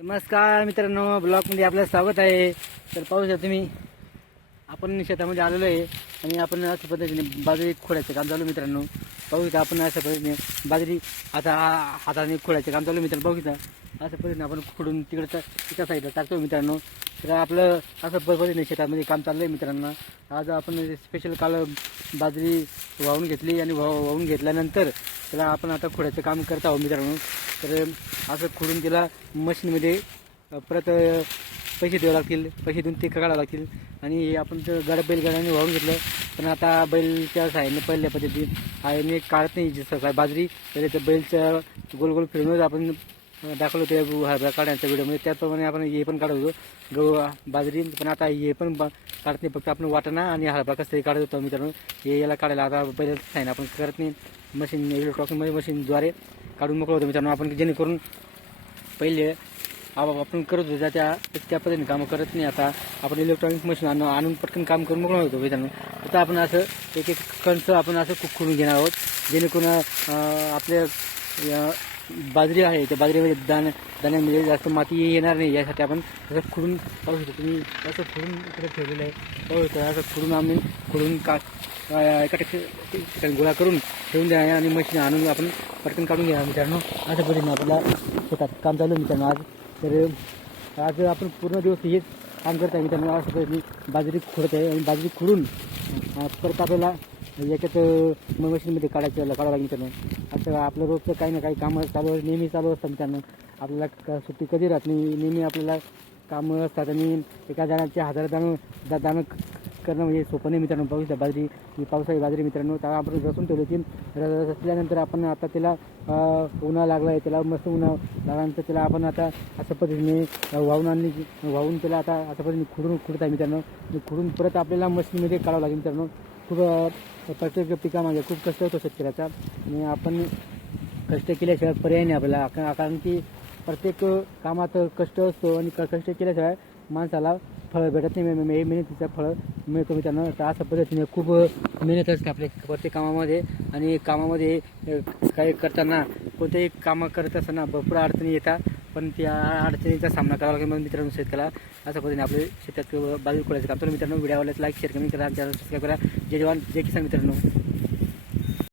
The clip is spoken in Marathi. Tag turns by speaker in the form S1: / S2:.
S1: नमस्कार मित्रांनो ब्लॉगमध्ये आपलं स्वागत आहे. तर पाहू शकता तुम्ही आपण शेतामध्ये आलेलो आहे आणि आपण अशा पद्धतीने बाजरी खोडायचं काम चालू मित्रांनो. पाहू शकता आपण अशा पद्धतीने बाजरी आता हाताने खोडायचं काम चालू मित्रांनो. पाहू शकता अशा पद्धतीने आपण खोडून तिकडं तिच्या साईडला टाकतो मित्रांनो. तर आपलं असं बरोबरीने शेतामध्ये म्हणजे काम चाललं आहे मित्रांनो. आज आपण स्पेशल काल बाजरी वाहून घेतली आणि वाह वाहून घेतल्यानंतर त्याला आपण आता खोडायचं काम करत आहोत मित्रांनो. तर असं खोडून त्याला मशीनमध्ये परत पैसे द्यावे लागतील पैसे देऊन ते काढावं लागतील. आणि आपण तर गाड्या बैलगाड्याने वाहून घेतलं. पण आता बैलच्या साहाय्याने पहिल्या पद्धती आईने काढत नाही जसं बाजरी तर त्या बैलच्या गोल गोल फिरूनच आपण दाखवलं होतं हरभरा काढण्याच्या व्हिडिओमध्ये म्हणजे त्याप्रमाणे आपण हे पण काढत होतो. गहू बाजरी पण आता हे पण काढत नाही. फक्त आपण वाटाणा आणि हरभरा कसं तरी काढत होतो मित्रांनो. हे याला काढायला आता बैलाचं नाही आपण करत नाही. मशीन इलेक्ट्रॉनिक मशीनद्वारे काढून मोकळं होतं मित्रांनो. आपण जेणेकरून पहिले आपण करत होतो. त्या- त्या त्या पद्धतीने कामं करत नाही. आता आपण इलेक्ट्रॉनिक मशीन आणून आणून पटकन काम करून मोकळं होतो मित्रांनो. आता आपण असं एक एक कणसं आपण असं कुकडून घेणार आहोत. जेणेकरून आपल्या बाजरी आहे त्या बाजरीमध्ये दाण्या दाण्यामध्ये जास्त माती येणार नाही यासाठी आपण असं खुडून पाहू शकतो. तुम्ही असं खुडून इकडे ठेवलेलं आहे पाहू शकतो. असं खुडून आम्ही खुडून का एका ठिकाणी गोळा करून ठेवून द्या आणि मशीन आणून आपण पटकन काढून घ्या मित्रांनो अशा पद्धतीने आपल्याला शेतात काम चालू मित्रांनो आज. तर आज आपण पूर्ण दिवस हेच काम करत आहे मित्रांनो असं मी बाजरी खोडत आहे आणि बाजरी खोडून परत आपल्याला याच्यात मशीनमध्ये काढायचं काढावं लागेल मित्रांनो असं आपलं रोजचं काही ना काही कामं चालू नेहमी चालू असतं मित्रांनो. आपल्याला सुट्टी कधी राहत नाही नेहमी आपल्याला कामं असतात आणि एका जणाचे हजार दाणं दा दाणं करणं म्हणजे सोपं नाही मित्रांनो. पाऊस बाजरी ही पावसाळी बाजरी मित्रांनो. त्याला आपण रसून ठेवली होती रसल्यानंतर आपण आता त्याला उन्हा लागला आहे त्याला मस्त उन्हा लागल्यानंतर त्याला आपण आता अशा पद्धतीने वाहून आणली वाहून त्याला आता अशा पद्धतीने खुडून खुडत आहे मित्रांनो खुडून परत आपल्याला मशीनमध्ये काढावं लागेल मित्रांनो. खूप प्रत्येक पिकामागे खूप कष्ट होतो शेतकऱ्याचा. आणि आपण कष्ट केल्याशिवाय पर्याय नाही आपल्याला. कारण की प्रत्येक कामात कष्ट असतो आणि क- कष्ट केल्याशिवाय माणसाला फळ भेटत नाही. मे- मेहनतीचं फळ मिळतो मित्रांनो तर अशा पद्धतीने खूप मेहनत असते आपल्या प्रत्येक कामामध्ये. आणि कामामध्ये काही करताना कोणतेही कामं करत असताना भरपूर अडचणी येतात. पण त्या अडचणीचा सामना करावा लागेल मग मित्रांनो शेतकऱ्याला अशा पद्धतीने आपले शेतात बाजू खोलायचं काम. तर मित्रांनो व्हिडिओला लाईक शेअर कमी करा. चॅनल सबस्क्राईब करा. जय जवान जय किसान मित्रांनो.